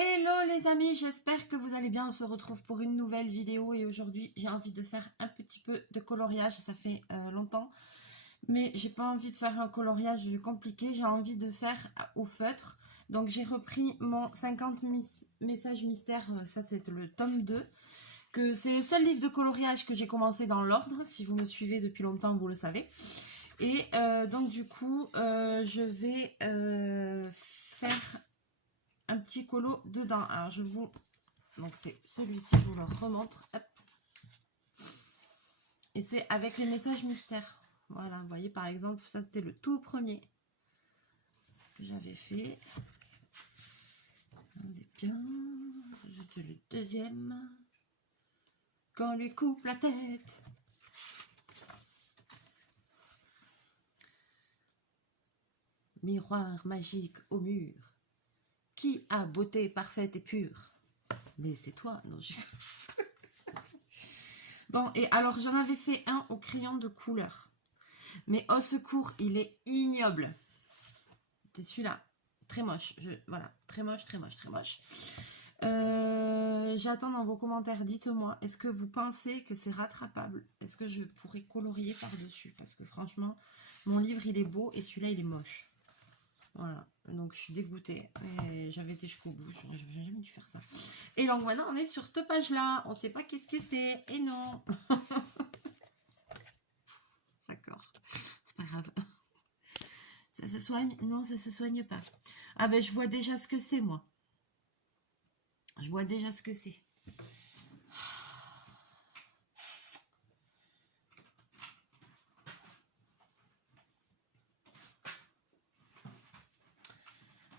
Hello les amis, j'espère que vous allez bien. On se retrouve pour une nouvelle vidéo et aujourd'hui j'ai envie de faire un petit peu de coloriage. Ça fait longtemps, mais j'ai pas envie de faire un coloriage compliqué. J'ai envie de faire au feutre. Donc j'ai repris mon 50 messages mystères. Ça c'est le tome 2. Que c'est le seul livre de coloriage que j'ai commencé dans l'ordre. Si vous me suivez depuis longtemps, vous le savez. Et donc du coup, je vais faire un petit colo dedans. Alors je vous... Donc c'est celui-ci, je vous le remontre. Hop. Et c'est avec les messages mystères. Voilà, vous voyez par exemple, ça c'était le tout premier que j'avais fait. Regardez bien. Juste le deuxième. Quand on lui coupe la tête. Miroir magique au mur. Qui a beauté parfaite et pure? Mais c'est toi, non je... Bon, et alors j'en avais fait un au crayon de couleur. Mais au secours, il est ignoble. C'est celui-là. Très moche. Voilà, très moche, très moche, très moche. J'attends dans vos commentaires, dites-moi, est-ce que vous pensez que c'est rattrapable? Est-ce que je pourrais colorier par-dessus? Parce que franchement, mon livre, il est beau et celui-là, il est moche. Voilà, donc je suis dégoûtée. J'avais été jusqu'au bout, j'aurais jamais dû faire ça. Et donc maintenant, on est sur cette page-là. On ne sait pas qu'est-ce que c'est. Et non. D'accord, c'est pas grave. Ça se soigne? Non, ça se soigne pas. Ah ben, je vois déjà ce que c'est, moi. Je vois déjà ce que c'est.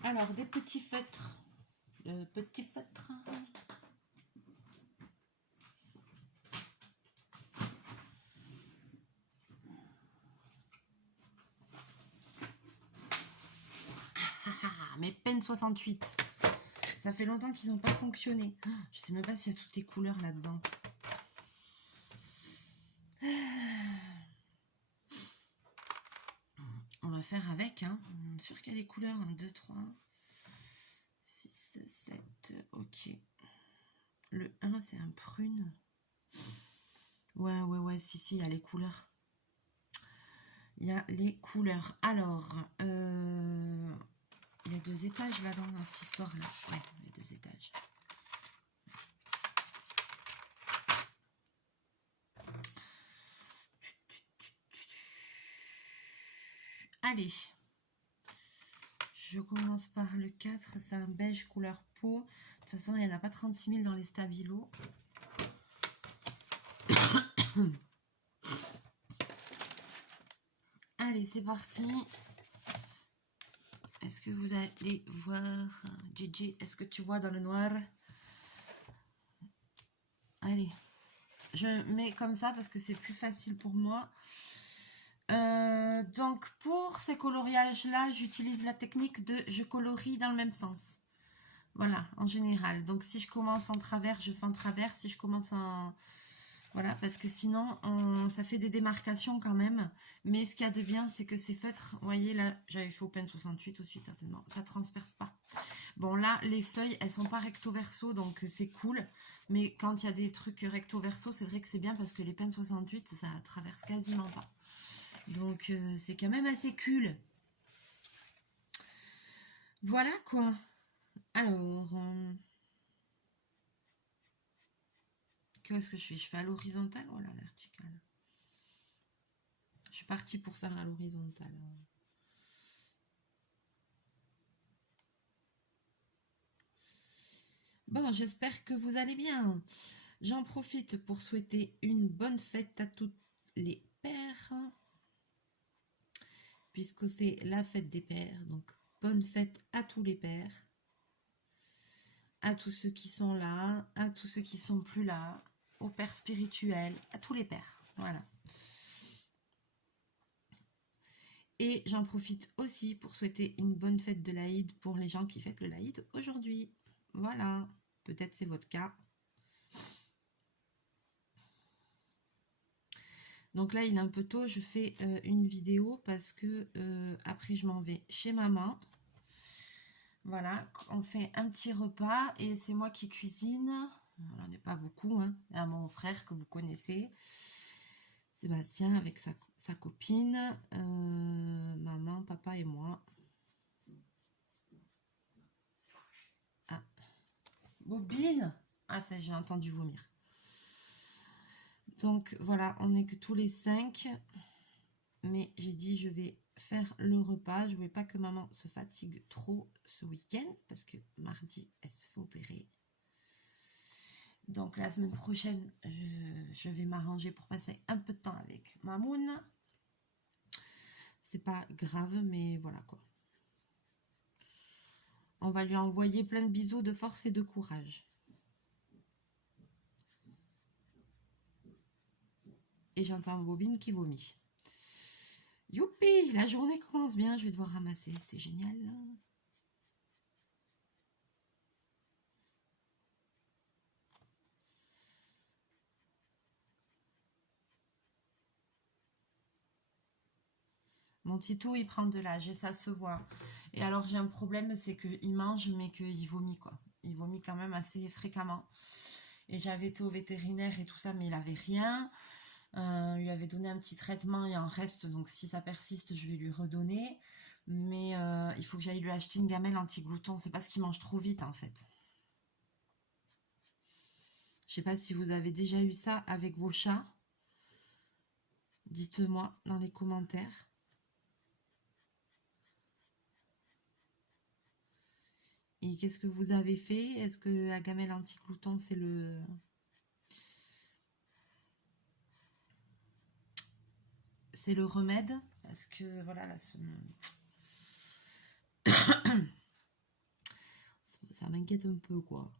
Alors, des petits feutres. Petits feutres. Mes pennes 68. Ça fait longtemps qu'ils n'ont pas fonctionné. Je sais même pas s'il y a toutes les couleurs là-dedans. On va faire avec, hein. Sûr qu'il y a les couleurs. 1, 2, 3, 6, 7. Ok. Le 1, c'est un prune. Ouais, si, il y a les couleurs. Il y a les couleurs. Alors, il y a 2 étages là-dedans, dans cette histoire-là. Ouais, il y a 2 étages. Allez. Je commence par le 4. C'est un beige couleur peau. De toute façon, il n'y en a pas 36 000 dans les stabilos. Allez, c'est parti. Est-ce que vous allez voir? Gigi, est-ce que tu vois dans le noir? Allez. Je mets comme ça parce que c'est plus facile pour moi. Donc, pour ces coloriages-là, j'utilise la technique de je colorie dans le même sens. Voilà, en général. Donc, si je commence en travers, je fais en travers. Si je commence en... Voilà, parce que sinon, ça fait des démarcations quand même. Mais ce qu'il y a de bien, c'est que ces feutres, vous voyez, là, j'avais fait au pen 68 aussi, certainement. Ça ne transperce pas. Bon, là, les feuilles, elles sont pas recto-verso, donc c'est cool. Mais quand il y a des trucs recto-verso, c'est vrai que c'est bien parce que les pen 68, ça traverse quasiment pas. Donc, c'est quand même assez cool. Voilà, quoi. Alors... qu'est-ce que je fais? Je fais à l'horizontale ou à la verticale? Je suis partie pour faire à l'horizontale. Bon, j'espère que vous allez bien. J'en profite pour souhaiter une bonne fête à toutes les pères. Puisque c'est la fête des pères. Donc, bonne fête à tous les pères. À tous ceux qui sont là. À tous ceux qui sont plus là. Aux pères spirituels. À tous les pères. Voilà. Et j'en profite aussi pour souhaiter une bonne fête de l'Aïd pour les gens qui fêtent le l'Aïd aujourd'hui. Voilà. Peut-être c'est votre cas. Donc là, il est un peu tôt. Je fais une vidéo parce que après, je m'en vais chez maman. Voilà, on fait un petit repas et c'est moi qui cuisine. On n'est pas beaucoup, hein. Il y a mon frère que vous connaissez, Sébastien, avec sa copine, maman, papa et moi. Ah, Bobine! Ah, ça, j'ai entendu vomir. Donc voilà, on n'est que tous les 5. Mais j'ai dit, je vais faire le repas. Je ne voulais pas que maman se fatigue trop ce week-end parce que mardi, elle se fait opérer. Donc la semaine prochaine, je vais m'arranger pour passer un peu de temps avec Mamoun. C'est pas grave, mais voilà quoi. On va lui envoyer plein de bisous de force et de courage. Et j'entends Bobine qui vomit. Youpi, la journée commence bien, je vais devoir ramasser, c'est génial. Mon titou, il prend de l'âge et ça se voit. Et alors, j'ai un problème, c'est qu'il mange, mais qu'il vomit, quoi. Il vomit quand même assez fréquemment. Et j'avais été au vétérinaire et tout ça, mais il avait rien. Il lui avait donné un petit traitement, il en reste, donc si ça persiste, je vais lui redonner. Mais il faut que j'aille lui acheter une gamelle anti-glouton. C'est parce qu'il mange trop vite, en fait. Je sais pas si vous avez déjà eu ça avec vos chats. Dites-moi dans les commentaires. Et qu'est-ce que vous avez fait? Est-ce que la gamelle anti-glouton, c'est le remède? Parce que voilà, là, ça m'inquiète un peu, quoi.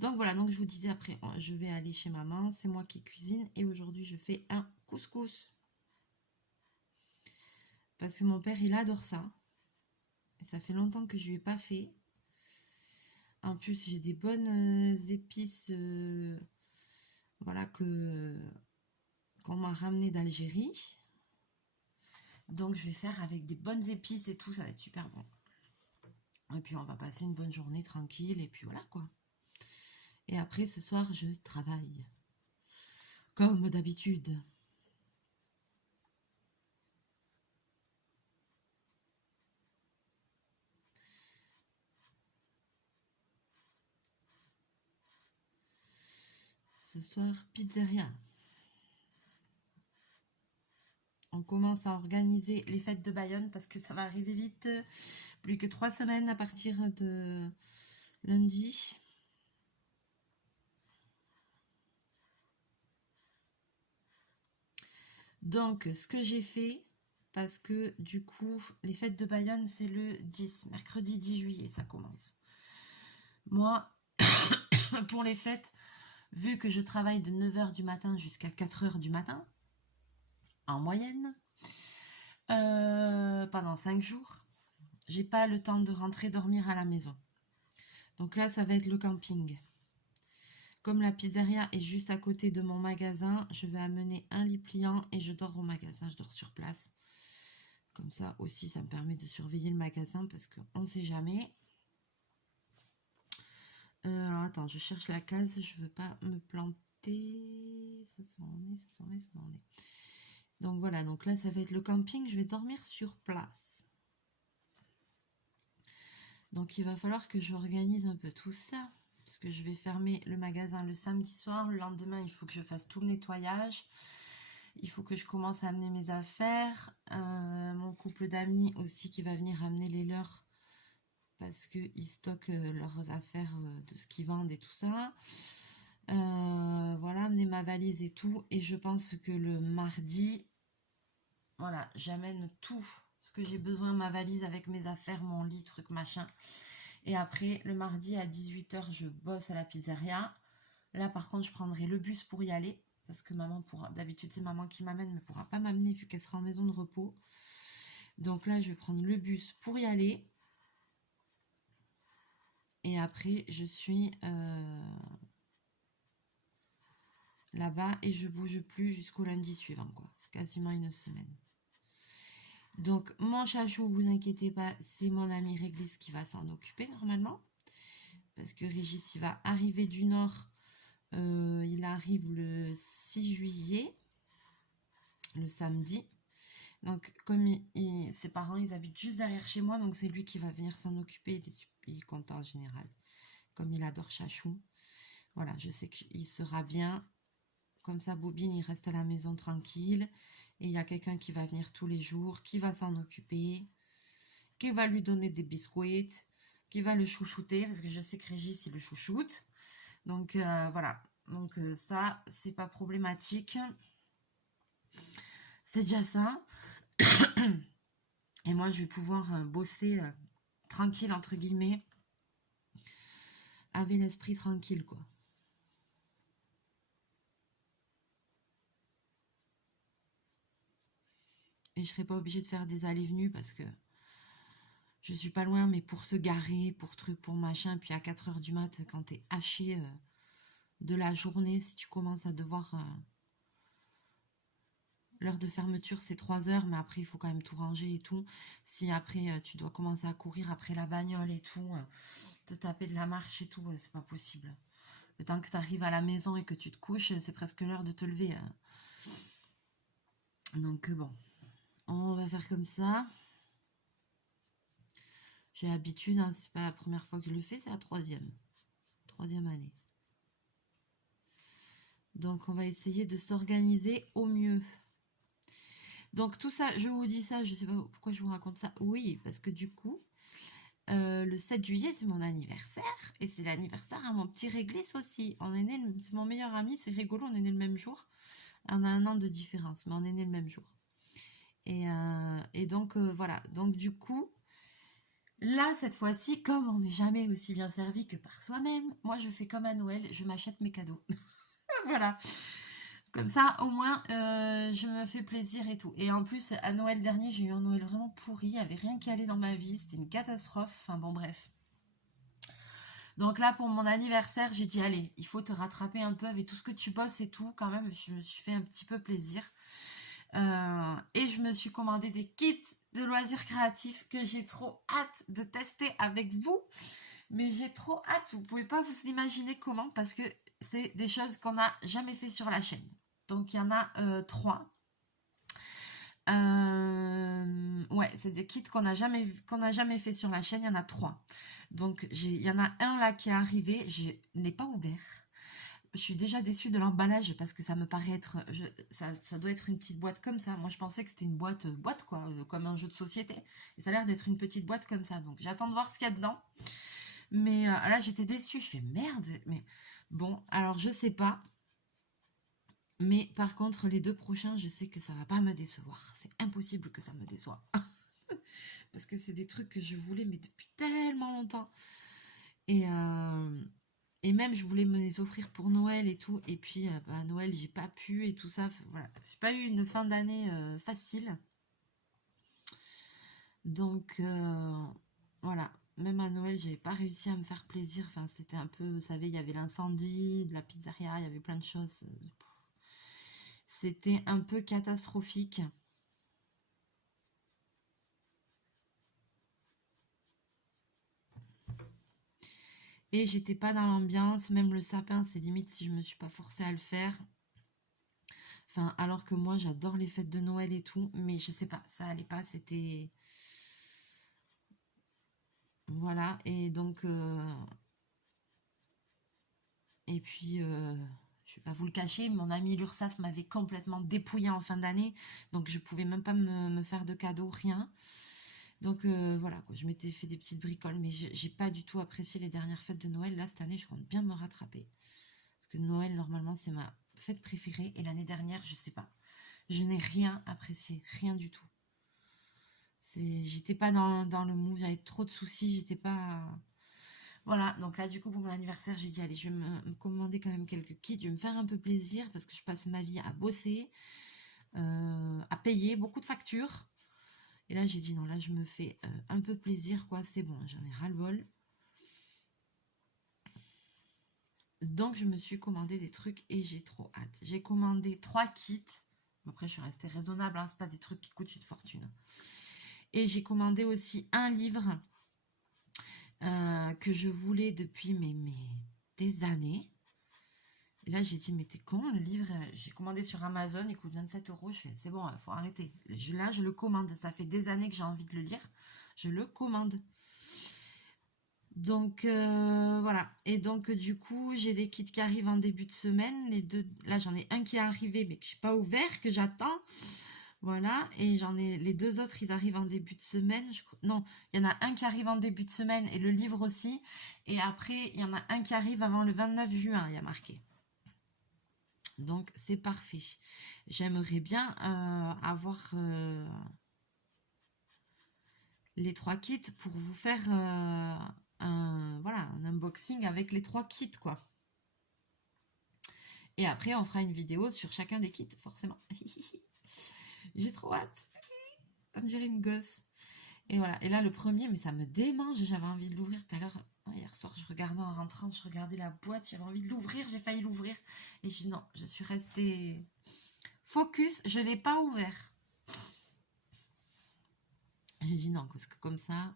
Donc voilà, donc je vous disais après, je vais aller chez maman, c'est moi qui cuisine et aujourd'hui je fais un couscous. Parce que mon père, il adore ça. Et ça fait longtemps que je lui ai pas fait. En plus, j'ai des bonnes épices, voilà, qu'on m'a ramené d'Algérie. Donc je vais faire avec des bonnes épices et tout, ça va être super bon. Et puis on va passer une bonne journée tranquille et puis voilà quoi. Et après ce soir, je travaille. Comme d'habitude. Ce soir, pizzeria. On commence à organiser les fêtes de Bayonne parce que ça va arriver vite. Plus que 3 semaines à partir de lundi. Donc, ce que j'ai fait, parce que du coup, les fêtes de Bayonne, c'est le 10, mercredi 10 juillet, ça commence. Moi, pour les fêtes, vu que je travaille de 9 h du matin jusqu'à 4 h du matin, en moyenne, pendant 5 jours, j'ai pas le temps de rentrer dormir à la maison. Donc là, ça va être le camping. Comme la pizzeria est juste à côté de mon magasin, je vais amener un lit pliant et je dors au magasin, je dors sur place. Comme ça aussi, ça me permet de surveiller le magasin parce qu'on ne sait jamais. Alors attends, je cherche la case, je veux pas me planter. Ça en est, ça en est, ça en est. Donc voilà, donc là ça va être le camping, je vais dormir sur place. Donc il va falloir que j'organise un peu tout ça. Parce que je vais fermer le magasin le samedi soir. Le lendemain, il faut que je fasse tout le nettoyage. Il faut que je commence à amener mes affaires. Mon couple d'amis aussi qui va venir amener les leurs. Parce qu'ils stockent leurs affaires de ce qu'ils vendent et tout ça. Voilà, amener ma valise et tout. Et je pense que le mardi, voilà, j'amène tout ce que j'ai besoin, ma valise avec mes affaires, mon lit, truc, machin. Et après, le mardi à 18 h, je bosse à la pizzeria. Là, par contre, je prendrai le bus pour y aller. Parce que maman pourra, d'habitude, c'est maman qui m'amène, mais ne pourra pas m'amener vu qu'elle sera en maison de repos. Donc là, je vais prendre le bus pour y aller. Et après, je suis là-bas et je bouge plus jusqu'au lundi suivant, quoi. Quasiment une semaine. Donc, mon chachou, vous inquiétez pas, c'est mon ami Réglisse qui va s'en occuper normalement. Parce que Régis, il va arriver du Nord. Il arrive le 6 juillet, le samedi. Donc, comme ses parents, ils habitent juste derrière chez moi, donc c'est lui qui va venir s'en occuper. Il est content en général, comme il adore chachou. Voilà, je sais qu'il sera bien. Comme ça, Bobine, il reste à la maison tranquille. Et il y a quelqu'un qui va venir tous les jours, qui va s'en occuper, qui va lui donner des biscuits, qui va le chouchouter, parce que je sais que Régis, il le chouchoute. Donc, voilà. Donc, ça, c'est pas problématique. C'est déjà ça. Et moi, je vais pouvoir bosser tranquille, entre guillemets, avec l'esprit tranquille, quoi. Et je serai pas obligée de faire des allées-venues parce que je suis pas loin, mais pour se garer, pour truc, pour machin, puis à 4 h du mat, quand t'es haché de la journée, si tu commences à devoir... l'heure de fermeture, c'est 3 h, mais après, il faut quand même tout ranger et tout. Si après, tu dois commencer à courir après la bagnole et tout, te taper de la marche et tout, c'est pas possible. Le temps que tu arrives à la maison et que tu te couches, c'est presque l'heure de te lever. Donc, bon, on va faire comme ça. J'ai l'habitude, hein, c'est pas la première fois que je le fais, c'est la troisième année. Donc, on va essayer de s'organiser au mieux. Donc, tout ça, je vous dis ça, je sais pas pourquoi je vous raconte ça. Oui, parce que du coup, le 7 juillet, c'est mon anniversaire. Et c'est l'anniversaire à mon petit Réglisse aussi. On est né, c'est mon meilleur ami, c'est rigolo, on est né le même jour. On a 1 an de différence, mais on est né le même jour. Et donc, voilà. Donc, du coup, là, cette fois-ci, comme on n'est jamais aussi bien servi que par soi-même, moi, je fais comme à Noël, je m'achète mes cadeaux. Voilà. Comme ça, au moins, je me fais plaisir et tout. Et en plus, à Noël dernier, j'ai eu un Noël vraiment pourri. Il n'y avait rien qui allait dans ma vie. C'était une catastrophe. Enfin, bon, bref. Donc là, pour mon anniversaire, j'ai dit, allez, il faut te rattraper un peu avec tout ce que tu bosses et tout. Quand même, je me suis fait un petit peu plaisir. Et je me suis commandé des kits de loisirs créatifs que j'ai trop hâte de tester avec vous. Mais j'ai trop hâte, vous pouvez pas vous imaginer comment, parce que c'est des choses qu'on n'a jamais fait sur la chaîne. Donc il y en a 3. Ouais, c'est des kits qu'on n'a jamais fait sur la chaîne, il y en a 3. Donc il y en a un là qui est arrivé, je ne l'ai pas ouvert. Je suis déjà déçue de l'emballage parce que ça me paraît être... ça doit être une petite boîte comme ça. Moi, je pensais que c'était une boîte quoi, comme un jeu de société. Et ça a l'air d'être une petite boîte comme ça. Donc, j'attends de voir ce qu'il y a dedans. Mais là, j'étais déçue. Je fais merde. Mais bon, alors, je sais pas. Mais par contre, les 2 prochains, je sais que ça va pas me décevoir. C'est impossible que ça me déçoive. Parce que c'est des trucs que je voulais, mais depuis tellement longtemps. Et même, je voulais me les offrir pour Noël et tout. Et puis, à Noël, j'ai pas pu et tout ça. Voilà. J'ai pas eu une fin d'année facile. Donc, voilà. Même à Noël, j'avais pas réussi à me faire plaisir. Enfin, c'était un peu, vous savez, il y avait l'incendie de la pizzeria, il y avait plein de choses. C'était un peu catastrophique. Et j'étais pas dans l'ambiance. Même le sapin, c'est limite si je me suis pas forcée à le faire. Enfin, alors que moi, j'adore les fêtes de Noël et tout. Mais je sais pas, ça allait pas. C'était... Voilà. Et donc... Et puis... je vais pas vous le cacher, mon ami l'URSSAF m'avait complètement dépouillée en fin d'année. Donc, je pouvais même pas me faire de cadeaux, rien. Donc voilà, quoi, je m'étais fait des petites bricoles, mais j'ai pas du tout apprécié les dernières fêtes de Noël. Là, cette année, je compte bien me rattraper. Parce que Noël, normalement, c'est ma fête préférée. Et l'année dernière, je sais pas. Je n'ai rien apprécié, rien du tout. J'étais pas dans le mood, j'avais trop de soucis, j'étais pas... Voilà, donc là, du coup, pour mon anniversaire, j'ai dit, allez, je vais me commander quand même quelques kits, je vais me faire un peu plaisir, parce que je passe ma vie à bosser, à payer beaucoup de factures. Et là, j'ai dit, non, là, je me fais un peu plaisir, quoi, c'est bon, j'en ai ras-le-bol. Donc, je me suis commandé des trucs et j'ai trop hâte. J'ai commandé 3 kits. Après, je suis restée raisonnable, hein, c'est pas des trucs qui coûtent une fortune. Et j'ai commandé aussi un livre que je voulais depuis des années. Et là, j'ai dit, mais t'es con, le livre, j'ai commandé sur Amazon, il coûte 27 euros. Je fais, c'est bon, il faut arrêter. Là, je le commande. Ça fait des années que j'ai envie de le lire. Je le commande. Donc, voilà. Et donc, du coup, j'ai des kits qui arrivent en début de semaine. Les deux, là, j'en ai un qui est arrivé, mais que je n'ai pas ouvert, que j'attends. Voilà. Et les deux autres, ils arrivent en début de semaine. Non, il y en a un qui arrive en début de semaine et le livre aussi. Et après, il y en a un qui arrive avant le 29 juin, il y a marqué. Donc, c'est parfait. J'aimerais bien avoir les 3 kits pour vous faire voilà, un unboxing avec les 3 kits, quoi. Et après, on fera une vidéo sur chacun des kits, forcément. J'ai trop hâte. On dirait une gosse. Et voilà. Et là, le premier, mais ça me démange. J'avais envie de l'ouvrir tout à l'heure. Hier soir, je regardais en rentrant, je regardais la boîte. J'avais envie de l'ouvrir. J'ai failli l'ouvrir. Et j'ai dit non, je suis restée focus. Je ne l'ai pas ouvert. J'ai dit non, parce que comme ça,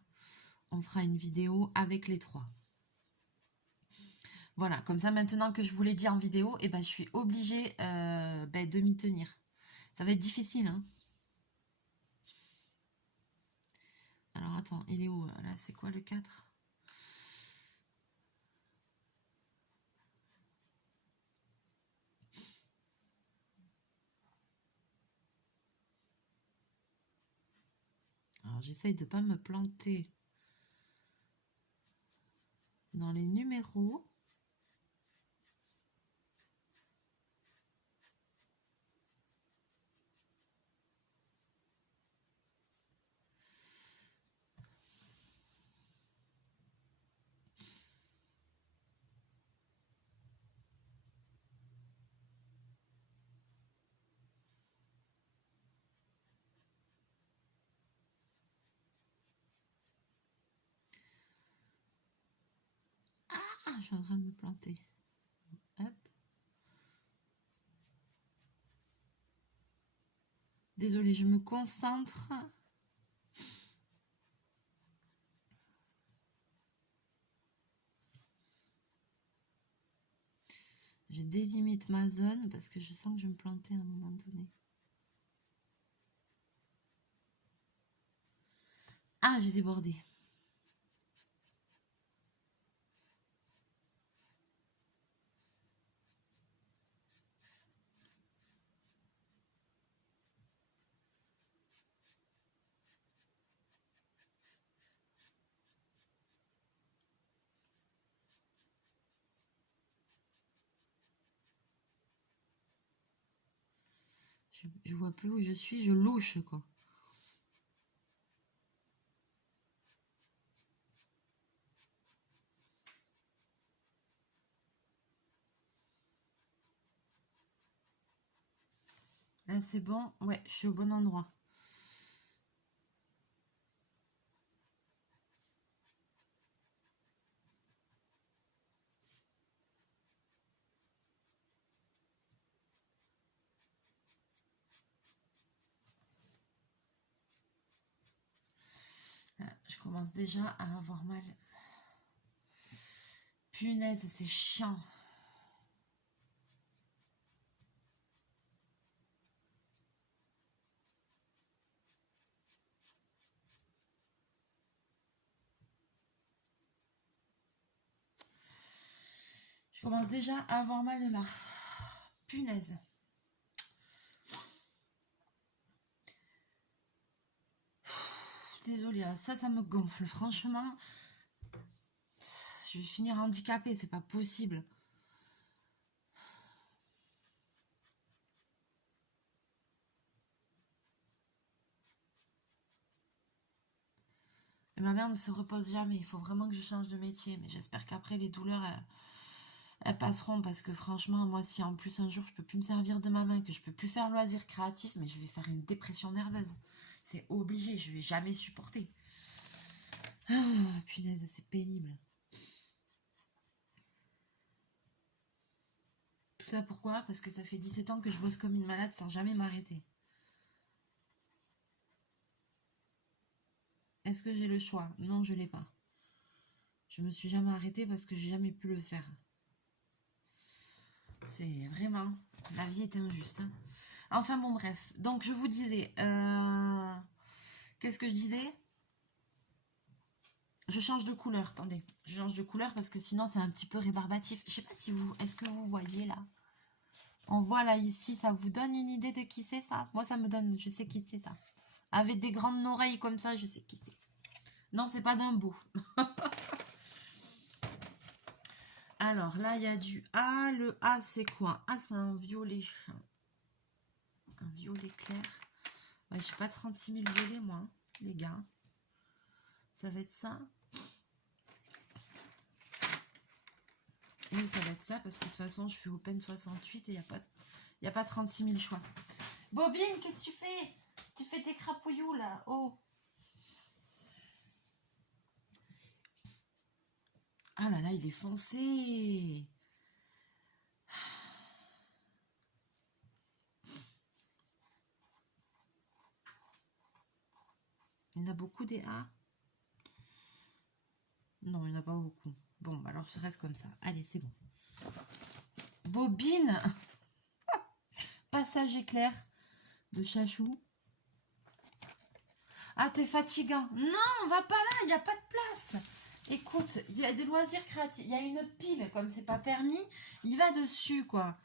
on fera une vidéo avec les 3. Voilà, comme ça, maintenant que je vous l'ai dit en vidéo, et ben, je suis obligée de m'y tenir. Ça va être difficile, hein. Alors, attends, il est où? Là, c'est quoi le 4? Alors, j'essaye de ne pas me planter dans les numéros. Ah, je suis en train de me planter. Hop. Désolée, je me concentre. Je délimite ma zone parce que je sens que je vais me planter à un moment donné. Ah, j'ai débordé. Je vois plus où je suis, je louche, quoi. Là, c'est bon. Ouais, je suis au bon endroit. Là, je commence déjà à avoir mal. Punaise, c'est chiant. Je commence déjà à avoir mal là. Punaise. Désolée, ça me gonfle. Franchement, je vais finir handicapée, c'est pas possible. Et ma mère ne se repose jamais. Il faut vraiment que je change de métier. Mais j'espère qu'après, les douleurs, elles passeront. Parce que franchement, moi, si en plus un jour, je peux plus me servir de ma main, que je peux plus faire loisir créatif, mais je vais faire une dépression nerveuse. C'est obligé, je vais jamais supporter. Ah, punaise, c'est pénible. Tout ça pourquoi? Parce que ça fait 17 ans que je bosse comme une malade sans jamais m'arrêter. Est-ce que j'ai le choix? Non, je l'ai pas. Je me suis jamais arrêtée parce que j'ai jamais pu le faire. C'est vraiment... La vie est injuste. Hein. Enfin bon, bref. Donc, je vous disais... Qu'est-ce que je disais? Je change de couleur, attendez. Je change de couleur parce que sinon, c'est un petit peu rébarbatif. Je sais pas si vous... Est-ce que vous voyez là? On voit là, ici, ça vous donne une idée de qui c'est ça? Moi, ça me donne... Je sais qui c'est ça. Avec des grandes oreilles comme ça, je sais qui c'est. Non, c'est pas d'un beau. Alors, là, il y a du A. Le A, c'est quoi? Ah, c'est un violet. Un violet clair. Ouais, j'ai pas 36 000 violets, moi, hein, les gars. Ça va être ça. Oui, ça va être ça, parce que de toute façon, je fais Open 68 et il n'y a pas 36 000 choix. Bobine, qu'est-ce que tu fais? Tu fais tes crapouillous, là. Oh. Ah là là, il est foncé. Il y en a beaucoup des A? Non, il n'y en a pas beaucoup. Bon, alors je reste comme ça. Allez, c'est bon. Bobine. Passage éclair de Chachou. Ah, t'es fatigant. Non, va pas là, il n'y a pas de place. Écoute, il y a des loisirs créatifs. Il y a une pile, comme c'est pas permis. Il va dessus, quoi.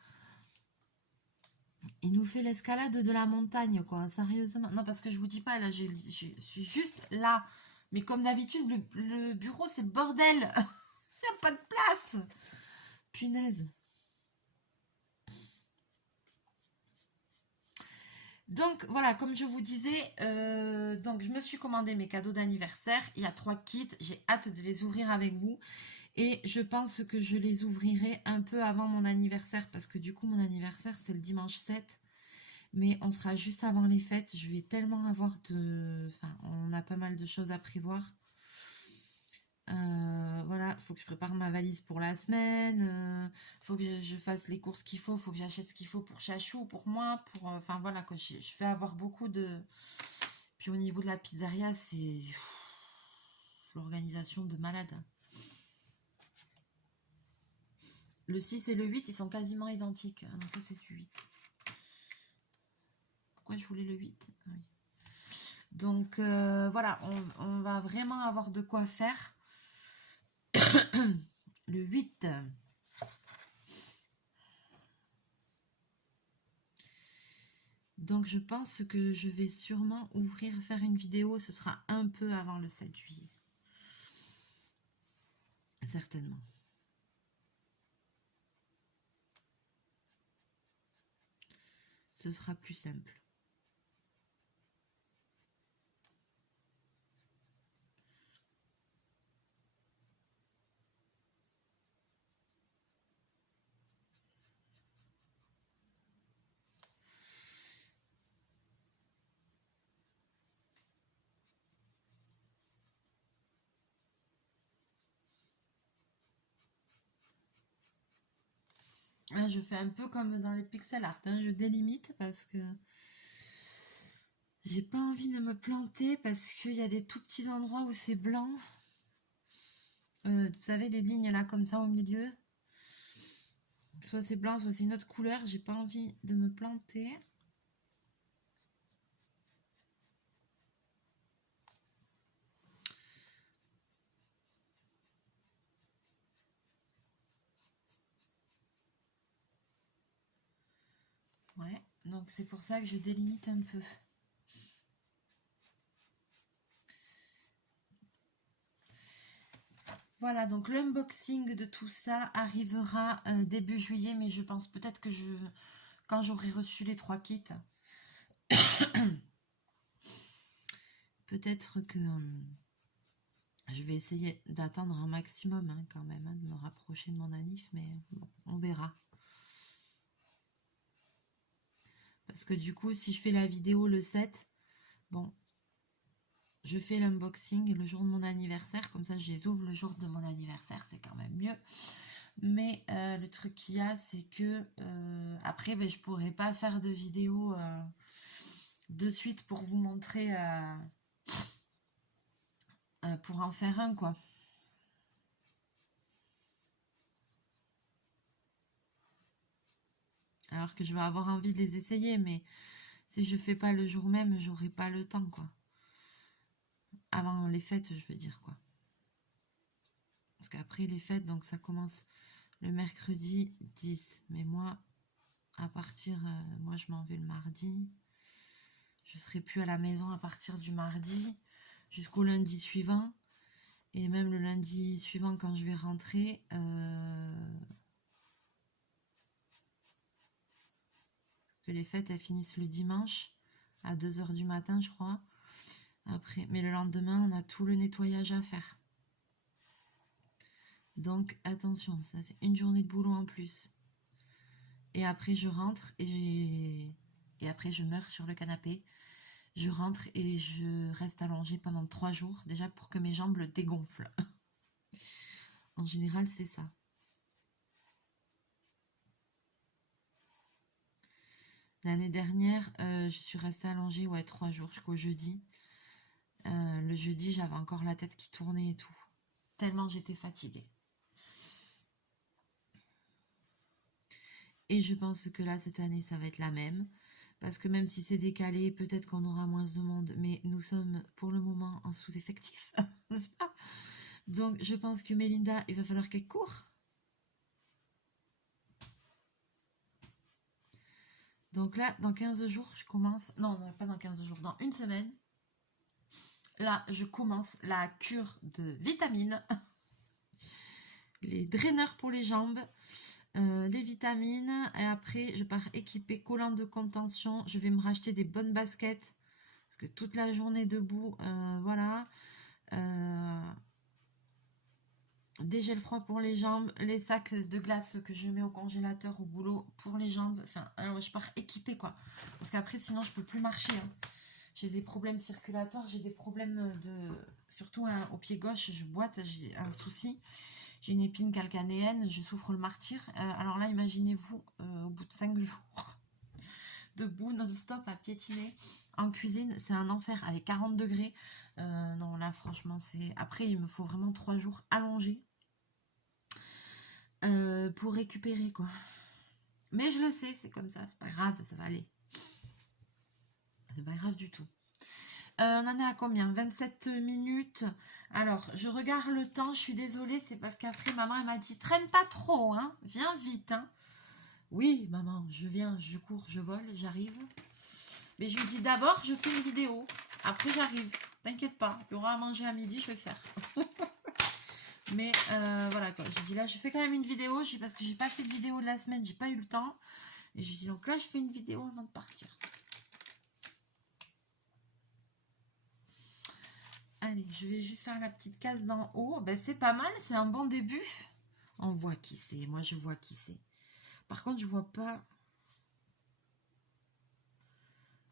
Il nous fait l'escalade de la montagne, quoi. Sérieusement. Non, parce que je vous dis pas, là, je suis juste là. Mais comme d'habitude, le bureau, c'est le bordel. Il n'y a pas de place. Punaise. Donc voilà, comme je vous disais, donc je me suis commandé mes cadeaux d'anniversaire. Il y a 3 kits, j'ai hâte de les ouvrir avec vous. Et je pense que je les ouvrirai un peu avant mon anniversaire, parce que du coup mon anniversaire c'est le dimanche 7. Mais on sera juste avant les fêtes, je vais tellement avoir de... Enfin, on a pas mal de choses à prévoir. Voilà, faut que je prépare ma valise pour la semaine, faut que je fasse les courses qu'il faut que j'achète ce qu'il faut pour Chachou, pour moi, pour... Enfin voilà, quoi, je vais avoir beaucoup de... Puis au niveau de la pizzeria, c'est l'organisation de malade. Le 6 et le 8, ils sont quasiment identiques. Ah non, ça c'est du 8. Pourquoi je voulais le 8? Ah oui. Donc voilà, on va vraiment avoir de quoi faire. Le 8. Donc je pense que je vais sûrement faire une vidéo. Ce sera un peu avant le 7 juillet. Certainement. Ce sera plus simple. Je fais un peu comme dans les pixel art, hein, je délimite parce que j'ai pas envie de me planter, parce qu'il y a des tout petits endroits où c'est blanc. Vous savez, les lignes là comme ça au milieu. Soit c'est blanc, soit c'est une autre couleur. J'ai pas envie de me planter. Ouais, donc c'est pour ça que je délimite un peu. Voilà, donc l'unboxing de tout ça arrivera début juillet, mais je pense peut-être que quand j'aurai reçu les 3 kits, peut-être que je vais essayer d'attendre un maximum hein, quand même, hein, de me rapprocher de mon anniv, mais bon, on verra. Parce que du coup, si je fais la vidéo le 7, bon, je fais l'unboxing le jour de mon anniversaire, comme ça je les ouvre le jour de mon anniversaire, c'est quand même mieux. Mais le truc qu'il y a, c'est que après, ben, je pourrais pas faire de vidéo de suite pour vous montrer pour en faire un, quoi. Alors que je vais avoir envie de les essayer, mais si je fais pas le jour même, j'aurai pas le temps, quoi. Avant les fêtes, je veux dire, quoi. Parce qu'après les fêtes, donc ça commence le mercredi 10. Mais moi, à partir... moi, je m'en vais le mardi. Je serai plus à la maison à partir du mardi jusqu'au lundi suivant. Et même le lundi suivant, quand je vais rentrer... que les fêtes, elles finissent le dimanche à 2 h du matin, je crois. Après, mais le lendemain, on a tout le nettoyage à faire. Donc, attention, ça c'est une journée de boulot en plus. Et après, je rentre et après, je meurs sur le canapé. Je rentre et je reste allongée pendant 3 jours, déjà pour que mes jambes le dégonflent. En général, c'est ça. L'année dernière, je suis restée allongée 3 jours jusqu'au jeudi. Le jeudi, j'avais encore la tête qui tournait et tout. Tellement j'étais fatiguée. Et je pense que là, cette année, ça va être la même. Parce que même si c'est décalé, peut-être qu'on aura moins de monde. Mais nous sommes pour le moment en sous-effectif. N'est-ce pas? Donc, je pense que Mélinda, il va falloir qu'elle court. Donc là, dans 15 jours, je commence... Non, non, pas dans 15 jours, dans une semaine. Là, je commence la cure de vitamines. Les draineurs pour les jambes. Les vitamines. Et après, je pars équipée collant de contention. Je vais me racheter des bonnes baskets. Parce que toute la journée debout, voilà. Des gels froids pour les jambes, les sacs de glace que je mets au congélateur au boulot pour les jambes. Enfin, alors je pars équipée, quoi. Parce qu'après, sinon, je peux plus marcher. Hein. J'ai des problèmes circulatoires, j'ai des problèmes de... Surtout hein, au pied gauche, je boite, j'ai un souci. J'ai une épine calcanéenne, je souffre le martyr. Alors là, imaginez-vous, au bout de 5 jours, debout, non-stop, à piétiner. En cuisine, c'est un enfer avec 40 degrés. Non, là, franchement, c'est... Après, il me faut vraiment 3 jours allongés pour récupérer, quoi. Mais je le sais, c'est comme ça, c'est pas grave, ça va aller. C'est pas grave du tout. On en est à combien? 27 minutes. Alors, je regarde le temps, je suis désolée, c'est parce qu'après, maman, elle m'a dit, traîne pas trop, hein, viens vite, hein. Oui, maman, je viens, je cours, je vole, j'arrive. Mais je lui dis d'abord, je fais une vidéo. Après, j'arrive. T'inquiète pas, il y aura à manger à midi, je vais faire. Mais voilà quoi, j'ai dit là, je fais quand même une vidéo. Parce que j'ai pas fait de vidéo de la semaine, j'ai pas eu le temps. Et j'ai dit donc là, je fais une vidéo avant de partir. Allez, je vais juste faire la petite case d'en haut. Ben, c'est pas mal, c'est un bon début. On voit qui c'est, moi je vois qui c'est. Par contre, je vois pas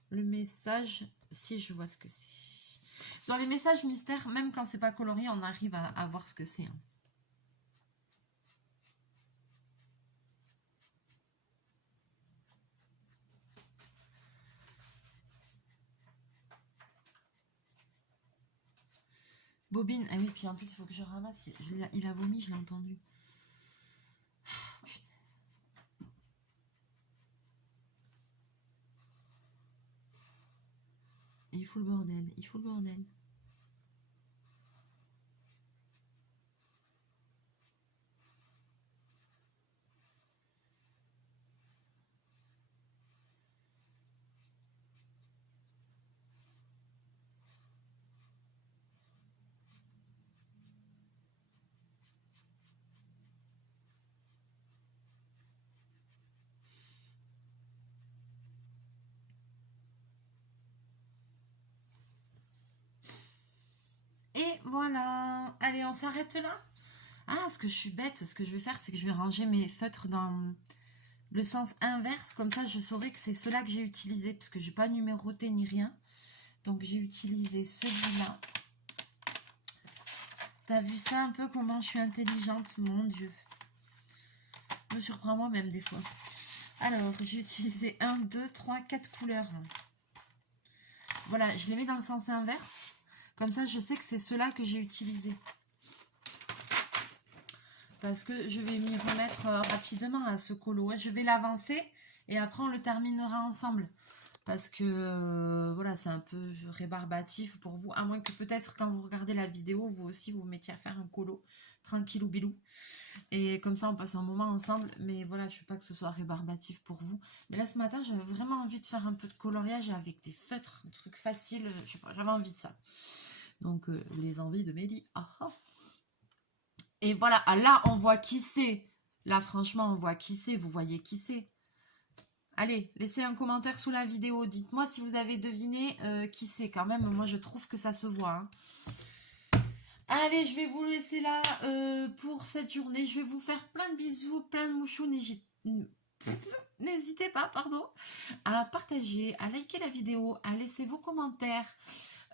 le message, si je vois ce que c'est. Dans les messages mystères, même quand c'est pas colorié, on arrive à voir ce que c'est. Hein. Bobine, ah oui, puis en plus, il faut que je ramasse. Il a vomi, je l'ai entendu. Il faut le bordel, il faut le bordel. Et voilà. Allez, on s'arrête là. Ah, ce que je suis bête, ce que je vais faire, c'est que je vais ranger mes feutres dans le sens inverse. Comme ça, je saurai que c'est ceux-là que j'ai utilisé, parce que je n'ai pas numéroté ni rien. Donc, j'ai utilisé celui-là. T'as vu ça un peu, comment je suis intelligente, mon Dieu. Je me surprends moi-même des fois. Alors, j'ai utilisé 1, 2, 3, 4 couleurs. Voilà, je les mets dans le sens inverse. Comme ça, je sais que c'est ceux-là que j'ai utilisés. Parce que je vais m'y remettre rapidement à ce colo. Je vais l'avancer et après on le terminera ensemble. Parce que voilà, c'est un peu rébarbatif pour vous. À moins que peut-être quand vous regardez la vidéo, vous aussi vous mettiez à faire un colo. Tranquillou bilou. Et comme ça on passe un moment ensemble. Mais voilà, je ne veux pas que ce soit rébarbatif pour vous. Mais là ce matin, j'avais vraiment envie de faire un peu de coloriage avec des feutres. Un truc facile. Je sais pas, j'avais envie de ça. Donc les envies de Mélie. Ah ah. Et voilà, ah, là, on voit qui c'est. Là, franchement, on voit qui c'est. Vous voyez qui c'est. Allez, laissez un commentaire sous la vidéo. Dites-moi si vous avez deviné qui c'est. Quand même, moi, je trouve que ça se voit. Hein. Allez, je vais vous laisser là pour cette journée. Je vais vous faire plein de bisous, plein de mouchous. N'hésitez pas, pardon, à partager, à liker la vidéo, à laisser vos commentaires.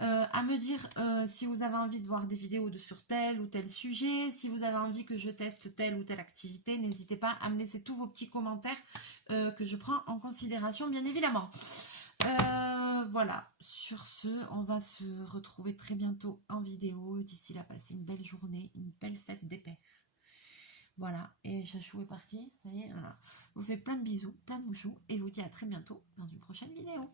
À me dire si vous avez envie de voir des vidéos sur tel ou tel sujet, si vous avez envie que je teste telle ou telle activité, n'hésitez pas à me laisser tous vos petits commentaires que je prends en considération, bien évidemment. Voilà, sur ce, on va se retrouver très bientôt en vidéo. D'ici là, passez une belle journée, une belle fête des pères. Voilà, et Chachou est parti. Vous voyez, voilà. Je vous fais plein de bisous, plein de mouchous, et vous dis à très bientôt dans une prochaine vidéo.